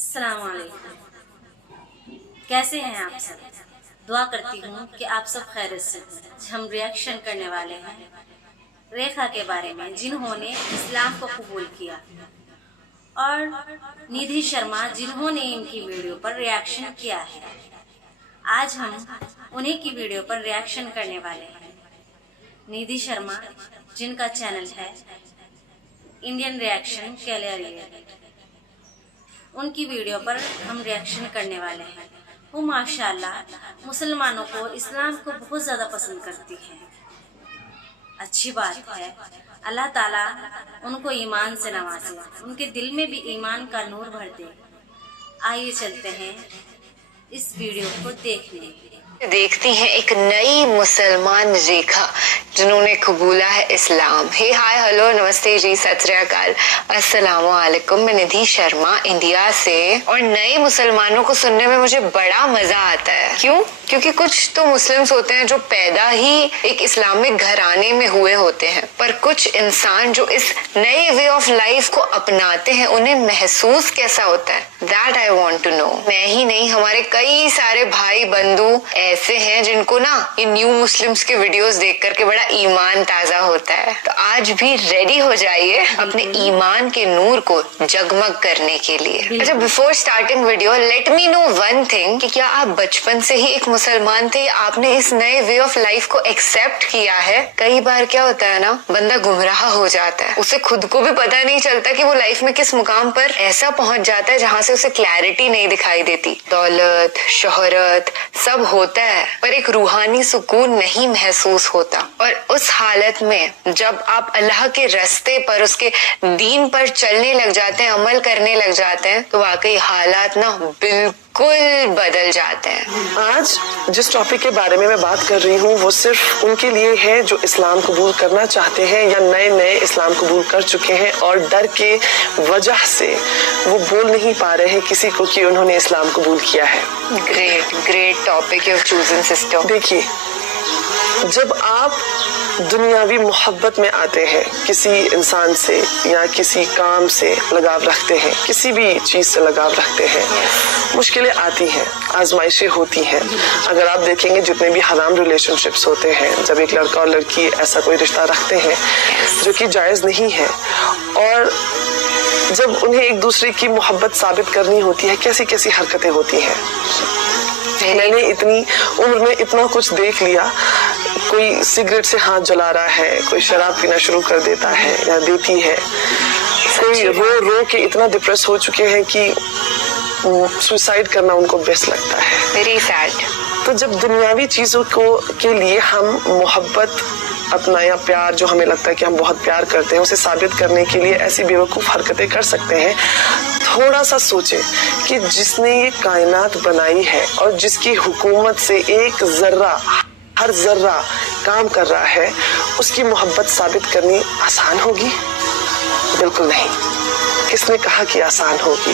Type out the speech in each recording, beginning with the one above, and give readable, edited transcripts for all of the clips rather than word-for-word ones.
السلام علیکم، کیسے ہیں آپ سب؟ دعا کرتی ہوں کہ آپ سب خیریت سے ہوں۔ ہم ریئیکشن کرنے والے ہیں ریکھا کے بارے میں، جنہوں نے اسلام کو قبول کیا، اور ندھی شرما جنہوں نے ان کی ویڈیو پر ریئیکشن کیا ہے۔ آج ہم انہیں کی ویڈیو پر ریئیکشن کرنے والے ہیں۔ ندھی شرما جن کا چینل ہے انڈین ریئیکشن کیلیئر، ان کی ویڈیو پر ہم ریئیکشن کرنے والے ہیں۔ وہ ماشاءاللہ مسلمانوں کو، اسلام کو بہت زیادہ پسند کرتی ہیں۔ اچھی بات ہے، اللہ تعالیٰ ان کو ایمان سے نوازے، ان کے دل میں بھی ایمان کا نور بھر دے۔ آئیے چلتے ہیں اس ویڈیو کو دیکھنے۔ دیکھتی ہیں ایک نئی مسلمان ریکھا جنہوں نے قبولا ہے اسلام۔ ہے ہائے ہلو نمستے جی، ست سری اکال، السلام علیکم۔ میں ندھی شرما انڈیا سے، اور نئے مسلمانوں کو سننے میں مجھے بڑا مزہ آتا ہے۔ کیوں؟ کیونکہ کچھ تو مسلمز ہوتے ہیں جو پیدا ہی ایک اسلامک گھرانے میں ہوئے ہوتے ہیں، پر کچھ انسان جو اس نئے وے آف لائف کو اپناتے ہیں، انہیں محسوس کیسا ہوتا ہے؟ That I want to know۔ میں ہی نہیں، ہمارے کئی سارے بھائی بندو ایسے ہیں جن کو نا یہ نیو مسلمز کے ویڈیوز دیکھ کر کے بڑا ایمان تازہ ہوتا ہے۔ تو آج بھی ریڈی ہو جائیے اپنے ایمان کے نور کو جگمگ کرنے کے لیے۔ اچھا، before starting video let me know one thing, کہ کیا آپ بچپن سے ہی ایک مسلمان تھے، آپ نے اس نئے وے آف لائف کو ایکسپٹ کیا ہے؟ کئی بار کیا ہوتا ہے نا، بندہ گمراہ ہو جاتا ہے، اسے خود کو بھی پتہ نہیں چلتا کہ وہ لائف میں کس مقام پر ایسا پہنچ جاتا ہے جہاں سے اسے کلیئرٹی نہیں دکھائی دیتی۔ دولت، شہرت سب ہوتا ہے، پر ایک روحانی سکون نہیں محسوس ہوتا۔ اور اس حالت میں جب آپ اللہ کے راستے پر، اس کے دین پر چلنے لگ جاتے ہیں، عمل کرنے لگ جاتے ہیں، تو واقعی حالات نا بالکل بدل جاتے ہیں۔ آج جس ٹاپک کے بارے میں بات کر رہی ہوں وہ صرف ان کے لیے ہے جو اسلام قبول کرنا چاہتے ہیں یا نئے اسلام قبول کر چکے ہیں، اور ڈر کے وجہ سے وہ بول نہیں پا رہے ہیں کسی کو کہ انہوں نے اسلام قبول کیا ہے۔ Great topic you chosen sister. دیکھیے، جب آپ دنیاوی محبت میں آتے ہیں، کسی انسان سے یا کسی کام سے لگاؤ رکھتے ہیں، کسی بھی چیز سے لگاؤ رکھتے ہیں، مشکلیں آتی ہیں، آزمائشیں ہوتی ہیں۔ اگر آپ دیکھیں گے جتنے بھی حرام ریلیشن شپس ہوتے ہیں، جب ایک لڑکا اور لڑکی ایسا کوئی رشتہ رکھتے ہیں جو کہ جائز نہیں ہے، اور جب انہیں ایک دوسرے کی محبت ثابت کرنی ہوتی ہے، کیسی کیسی حرکتیں ہوتی ہیں۔ میں نے اتنی عمر میں اتنا کچھ دیکھ لیا، کوئی سگریٹ سے ہاتھ جلا رہا ہے، کوئی شراب پینا شروع کر دیتا ہے یا دیتی ہے، کوئی رو کے اتنا ڈپریس ہو چکے ہیں کہ سوسائڈ کرنا ان کو بیسٹ لگتا ہے۔ Very sad. تو جب دنیاوی چیزوں کے لیے ہم محبت اپنا یا پیار جو ہمیں لگتا ہے کہ ہم بہت پیار کرتے ہیں، اسے ثابت کرنے کے لیے ایسی بیوقوف حرکتیں کر سکتے ہیں، تھوڑا سا سوچیں کہ جس نے یہ کائنات بنائی ہے اور جس کی حکومت سے ایک ذرہ، ہر ذرہ کام کر رہا ہے، اس کی محبت ثابت کرنی آسان ہوگی؟ بالکل نہیں۔ کس نے کہا کہ آسان ہوگی؟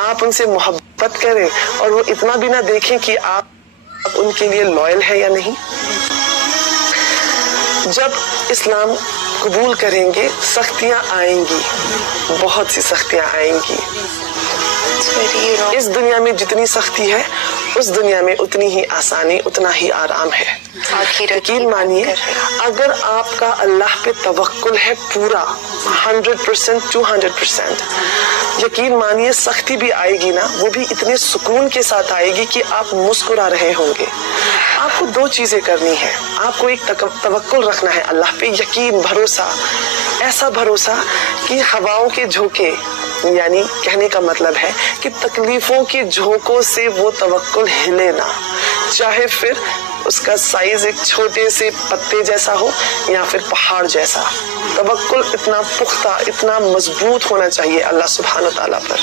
آپ ان سے محبت کریں اور وہ اتنا بھی نہ دیکھیں کہ آپ ان کے لیے لوئل ہے یا نہیں۔ جب اسلام قبول کریں گے، سختیاں آئیں گی، بہت سی سختیاں آئیں گی۔ اس دنیا میں جتنی سختی ہے، اس دنیا میں اتنی ہی آسانی، اتنا ہی آرام ہے۔ یقین مانیے، اگر آپ کا اللہ پہ توکل ہے پورا 100% 200%، یقین مانیے سختی بھی آئے گی نا، وہ بھی اتنے سکون کے ساتھ آئے گی کہ آپ مسکرا رہے ہوں گے۔ آپ کو دو چیزیں کرنی ہے، آپ کو ایک توکل رکھنا ہے اللہ پہ، یقین، بھروسہ، ایسا بھروسہ کہ ہواؤں کے جھونکے، یعنی کہنے کا مطلب ہے کہ تکلیفوں کے جھونکوں سے وہ توکل ہلے نہ، چاہے پھر اس کا سائز ایک چھوٹے سے پتے جیسا ہو یا پھر پہاڑ جیسا۔ توکل اتنا پختہ، اتنا مضبوط ہونا چاہیے اللہ سبحانہ تعالیٰ پر۔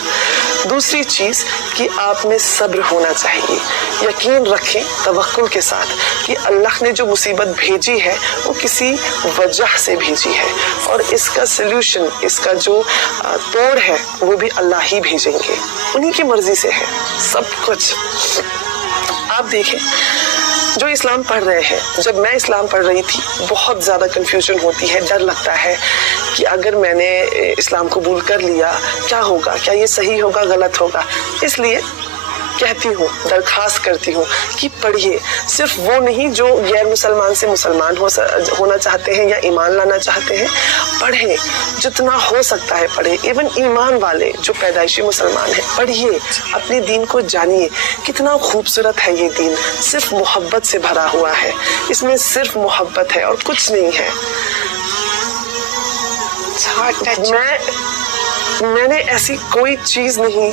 دوسری چیز کہ آپ میں صبر ہونا چاہیے۔ یقین رکھیں توکل کے ساتھ کہ اللہ نے جو مصیبت بھیجی ہے وہ کسی وجہ سے بھیجی ہے، اور اس کا سلوشن، اس کا جو توڑ ہے وہ بھی اللہ ہی بھیجیں گے، انہی کی مرضی سے ہے سب کچھ۔ آپ دیکھیں، جو اسلام پڑھ رہے ہیں، جب میں اسلام پڑھ رہی تھی بہت زیادہ کنفیوژن ہوتی ہے، ڈر لگتا ہے कि अगर मैंने इस्लाम कबूल कर लिया क्या होगा, क्या ये सही होगा, गलत होगा। इसलिए कहती हूँ, दरखास्त करती हूँ कि पढ़िए। सिर्फ वो नहीं जो गैर मुसलमान से मुसलमान होना चाहते हैं या ईमान लाना चाहते हैं, पढ़ें, जितना हो सकता है पढ़े। इवन ईमान वाले जो पैदाइशी मुसलमान हैं, पढ़िए, अपने दीन को जानिए। कितना खूबसूरत है ये दीन, सिर्फ मोहब्बत से भरा हुआ है, इसमें सिर्फ मोहब्बत है और कुछ नहीं है। मैंने ऐसी कोई चीज नहीं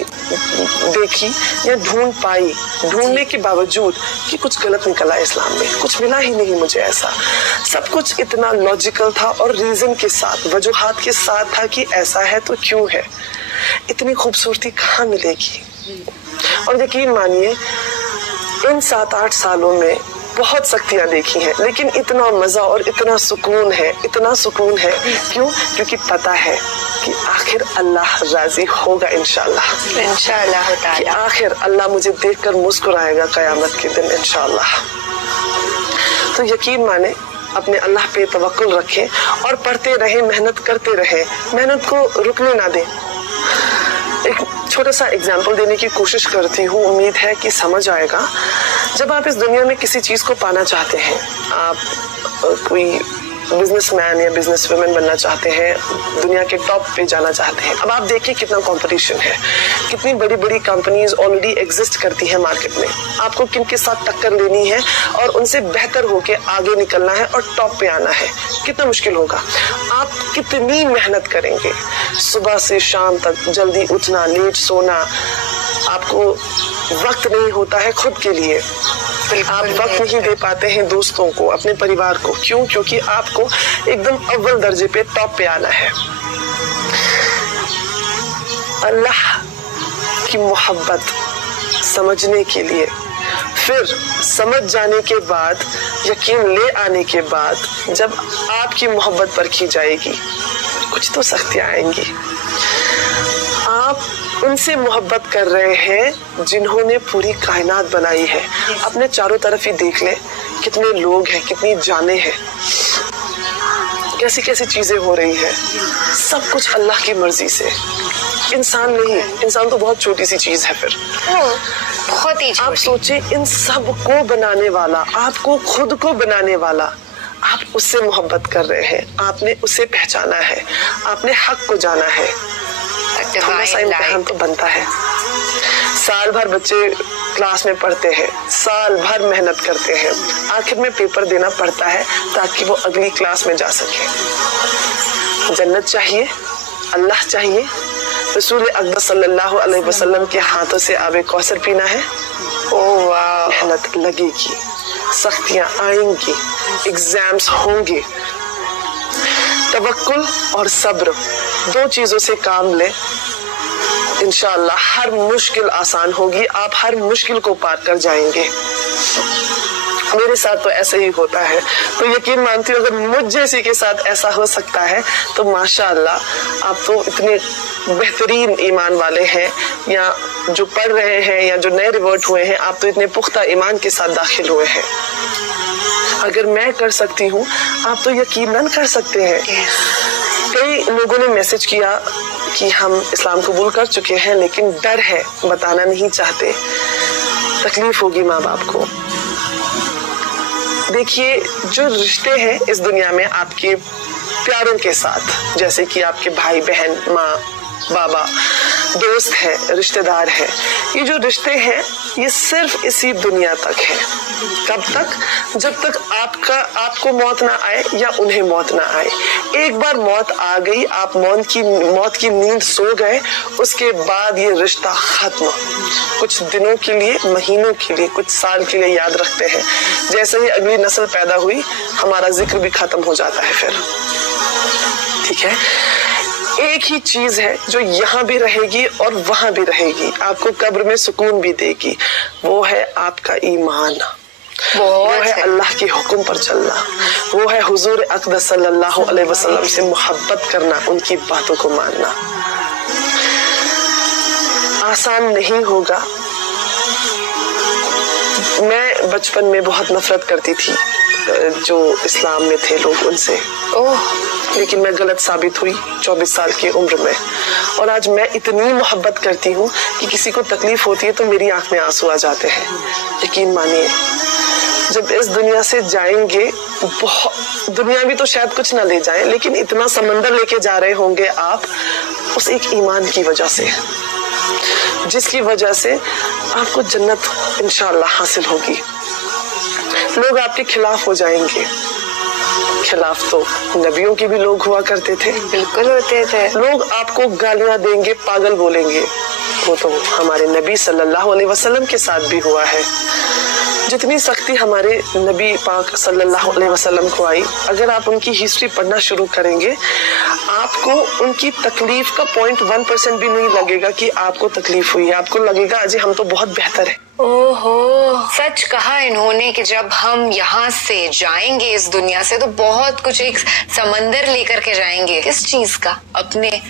देखी या ढूंढ पाई, ढूंढने के बावजूद कि कुछ गलत निकला इस्लाम में, कुछ मिला ही नहीं मुझे ऐसा। सब कुछ इतना लॉजिकल था और रीजन के साथ, वजूहात के साथ था कि ऐसा है तो क्यों है। इतनी खूबसूरती कहाँ मिलेगी। और यकीन मानिए इन 7-8 सालों में बहुत सख्तियां देखी हैं, लेकिन इतना मजा और इतना सुकून है, इतना सुकून है। क्यों? क्योंकि पता है कि आखिर अल्लाह राजी होगा इंशाल्लाह, कि आखिर अल्लाह मुझे देखकर मुस्कुराएगा कयामत के दिन इंशाल्लाह। तो यकीन माने, अपने अल्लाह पे तवक्कुल रखें और पढ़ते रहे, मेहनत करते रहे, मेहनत को रुकने ना दें। एक छोटा सा एग्जाम्पल देने की कोशिश करती हूँ, उम्मीद है कि समझ आएगा। जब आप इस दुनिया में किसी चीज को पाना चाहते हैं, आप कोई बिजनेसमैन या बिजनेस वुमेन बनना चाहते हैं, दुनिया के टॉप पे जाना चाहते हैं। अब आप देखिए कितना कंपटीशन है, कितनी बड़ी बड़ी कंपनीज ऑलरेडी एग्जिस्ट करती हैं मार्केट में। आपको किनके साथ टक्कर लेनी है और उनसे बेहतर होके आगे निकलना है और टॉप पे आना है। कितना मुश्किल होगा, आप कितनी मेहनत करेंगे, सुबह से शाम तक, जल्दी उठना, लेट सोना, आपको वक्त नहीं होता है खुद के लिए, आप वक्त नहीं दे पाते हैं दोस्तों को, अपने परिवार को। क्यों? क्योंकि आपको एकदम अव्वल दर्जे पे, टॉप पे आना है। अल्लाह की मोहब्बत समझने के लिए, फिर समझ जाने के बाद, यकीन ले आने के बाद, जब आपकी मोहब्बत परखी जाएगी, कुछ तो सख्तियां आएंगी। आप उनसे मोहब्बत कर रहे हैं जिन्होंने पूरी कायनात बनाई है। अपने चारों तरफ ही देख ले, कितने लोग हैं, कितनी जानें हैं, कैसी कैसी चीजें हो रही है। सब कुछ अल्लाह की मर्जी से, इंसान नहीं। इंसान तो बहुत छोटी सी चीज है। फिर बहुत ही आप सोचे, इन सब को बनाने वाला, आपको खुद को बनाने वाला, आप उससे मोहब्बत कर रहे हैं, आपने उसे पहचाना है, आपने हक को जाना है। थोड़ा सा इम्तिहान तो बनता है। साल भर बच्चे क्लास में पढ़ते हैं, साल भर मेहनत करते हैं, आखिर में पेपर देना पड़ता है ताकि वो अगली क्लास में जा सके। जन्नत चाहिए, अल्लाह चाहिए, रसूल अकबर सल्लल्लाहु अलैहि वसल्लम के हाथों से आबे कौसर पीना है। ओह वाह, मेहनत लगेगी, सख्तियां आएंगी, एग्जाम्स होंगे। तवक्कुल और सब्र, दो चीजों से काम ले, इंशाअल्लाह हर मुश्किल आसान होगी, आप हर मुश्किल को पार कर जाएंगे। मेरे साथ तो ऐसा ही होता है, तो यकीन मानती हूँ अगर मुझ जैसी के साथ ऐसा हो सकता है तो माशाअल्लाह आप तो इतने बेहतरीन ईमान वाले हैं, या जो पढ़ रहे हैं या जो नए रिवर्ट हुए हैं, आप तो इतने पुख्ता ईमान के साथ दाखिल हुए हैं। अगर मैं कर सकती हूँ, आप तो यकीनन कर सकते हैं। कई लोगों ने मैसेज किया कि हम इस्लाम कबूल कर चुके हैं लेकिन डर है, बताना नहीं चाहते, तकलीफ होगी माँ बाप को। देखिए, जो रिश्ते हैं इस दुनिया में आपके प्यारों के साथ, जैसे कि आपके भाई बहन, माँ बाबा, दोस्त है, रिश्तेदार है, ये जो रिश्ते हैं ये सिर्फ इसी दुनिया तक है। कब तक? जब तक आपको मौत ना आए या उन्हें मौत ना आए। एक बार मौत आ गई, आप मौत की नींद सो गए, उसके बाद ये रिश्ता खत्म। कुछ दिनों के लिए, महीनों के लिए, कुछ साल के लिए याद रखते हैं, जैसे ही अगली नस्ल पैदा हुई हमारा जिक्र भी खत्म हो जाता है फिर। ठीक है, एक ही चीज है जो यहाँ भी रहेगी और वहां भी रहेगी, आपको कब्र में सुकून भी देगी, वो है आपका ईमान, वो है अल्लाह के हुक्म पर चलना, वो है हुजूर अक़दस सल्लल्लाहु अलैहि वसल्लम से मोहब्बत करना, उनकी बातों को मानना। आसान नहीं होगा। मैं बचपन में बहुत नफरत करती थी जो इस्लाम में थे लोग, उनसे। लेकिन मैं गलत साबित हुई 24 साल की उम्र में। और आज मैं इतनी मोहब्बत करती हूँ कि किसी को तकलीफ होती है तो मेरी आंख में आंसू आ जाते हैं। यकीन मानिए, जब इस दुनिया से जाएंगे, बहुत दुनिया भी तो शायद कुछ ना ले जाए, लेकिन इतना समंदर लेके जा रहे होंगे आप उस एक ईमान की वजह से, जिसकी वजह से आपको जन्नत इंशाअल्लाह हासिल होगी। लोग आपके खिलाफ हो जाएंगे, खिलाफ तो नबियों के भी लोग हुआ करते थे, बिल्कुल होते थे। लोग आपको गालियां देंगे, पागल बोलेंगे, वो तो हमारे नबी सल्लल्लाहु अलैहि वसल्लम के साथ भी हुआ है। जितनी सख्ती हमारे नबी पाक सल्लल्लाहु अलैहि वसल्लम को आई, अगर आप उनकी हिस्ट्री पढ़ना शुरू करेंगे, आपको उनकी तकलीफ का 0.1% भी नहीं लगेगा कि आपको तकलीफ हुई है। आपको लगेगा अजय हम तो बहुत बेहतर है। ओहो, सच कहा इन्होंने कि जब हम यहाँ से जाएंगे इस दुनिया से तो बहुत कुछ, एक समंदर लेकर के जाएंगे। किस चीज का? अपने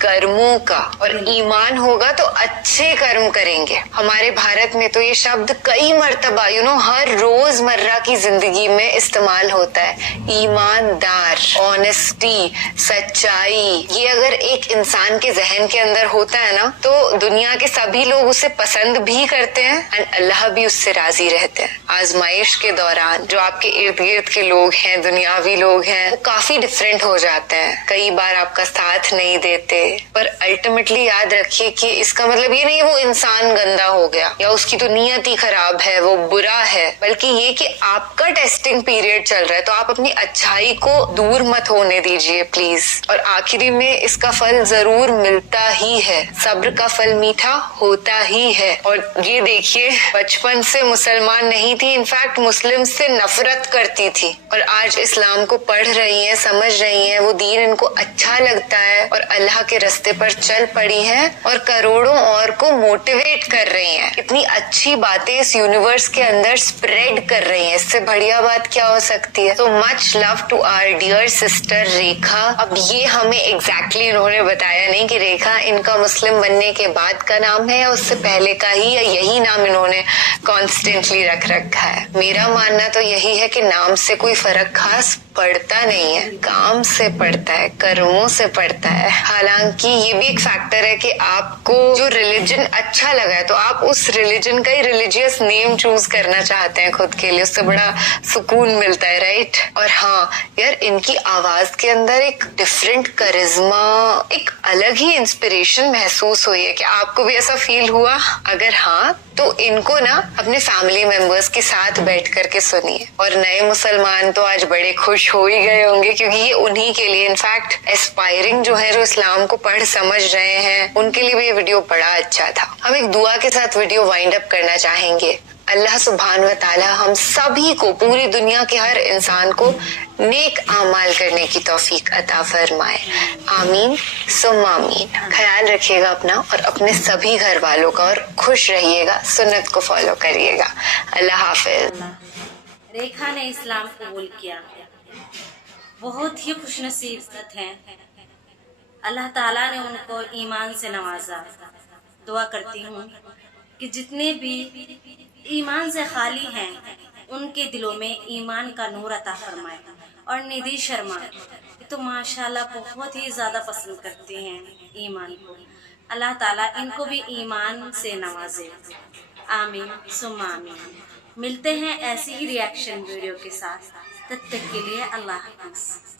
कर्मों का। और ईमान होगा तो अच्छे कर्म करेंगे। हमारे भारत में तो ये शब्द कई मर्तबा हर रोजमर्रा की जिंदगी में इस्तेमाल होता है। ईमानदार, ऑनेस्टी, सच्चाई, ये अगर एक इंसान के जहन के अंदर होता है ना तो दुनिया के सभी लोग उसे पसंद भी करते हैं और अल्लाह भी उससे राजी रहते हैं। आजमाइश के दौरान जो आपके इर्द गिर्द के लोग हैं, दुनियावी लोग हैं, वो काफी डिफरेंट हो जाते हैं। कई बार आपका साथ नहीं देते, पर अल्टीमेटली याद रखिए कि इसका मतलब ये नहीं वो इंसान गंदा हो गया या उसकी तो नीयत ही खराब है, वो बुरा है, बल्कि ये कि आपका टेस्टिंग पीरियड चल रहा है तो आप अपनी अच्छाई को दूर मत होने दीजिए प्लीज। और आखिरी में इसका फल जरूर मिलता ही है, सब्र का फल मीठा होता ही है। और ये देखिए, बचपन से मुसलमान नहीं थी, इनफैक्ट मुस्लिम से नफरत करती थी, और आज इस्लाम को पढ़ रही है, समझ रही है, वो दीन इनको अच्छा लगता है और अल्लाह के रास्ते पर चल पड़ी हैं और करोड़ों और को मोटिवेट कर रही हैं। इतनी अच्छी बातें इस यूनिवर्स के अंदर स्प्रेड कर रही हैं, इससे बढ़िया बात क्या हो सकती है। तो much love to our dear sister Rekha. अब ये हमें एग्जैक्टली इन्होंने बताया नहीं कि रेखा इनका मुस्लिम बनने के बाद का नाम है या उससे पहले का ही, या यही नाम इन्होंने कॉन्स्टेंटली रख रखा है। मेरा मानना तो यही है कि नाम से कोई फर्क खास पड़ता नहीं है, काम से पड़ता है, कर्मों से पड़ता है। हालांकि ये भी एक फैक्टर है कि आपको जो रिलीजन अच्छा लगा है तो आप उस रिलीजन का ही रिलीजियस नेम चूज करना चाहते हैं खुद के लिए, उससे बड़ा सुकून मिलता है, राइट। और हाँ यार, इनकी आवाज के अंदर एक डिफरेंट करिश्मा, एक अलग ही इंस्पिरेशन महसूस हुई है। क्या आपको भी ऐसा फील हुआ? अगर हाँ तो इनको ना अपने फैमिली मेंबर्स के साथ बैठ करके सुनिए। और नए मुसलमान तो आज बड़े खुश हो ही गए होंगे क्योंकि ये उन्हीं के लिए, इनफैक्ट एस्पायरिंग जो है, जो इस्लाम को पढ़ समझ रहे हैं, उनके लिए भी ये वीडियो बड़ा अच्छा था। हम एक दुआ के साथ वीडियो वाइंड अप करना चाहेंगे। अल्लाह सुब्हान व तआला हम सभी को, पूरी दुनिया के हर इंसान को नेक आमाल करने की तौफीक अता फरमाए। आमीन सुम्मा आमीन। ख्याल रखिएगा अपना और अपने सभी घर वालों का, और खुश रहिएगा, सुन्नत को फॉलो करिएगा। अल्लाह हाफिज। रेखा ने इस्लाम कबूल किया, बहुत ही खुशनसीबत हैं। अल्लाह ताला ने उनको ईमान से नवाजा। दुआ करती हूँ कि जितने भी ईमान से खाली हैं उनके दिलों में ईमान का नूर अता फरमाए। और निधि शर्मा तो माशाल्लाह बहुत ही ज़्यादा पसंद करती हैं ईमान को। अल्लाह ताला इनको भी ईमान से नवाजे। आमीन सुम्मा आमीन। मिलते हैं ऐसी ही रिएक्शन वीडियो के साथ, तब तक के लिए अल्लाह हाफ़िज़।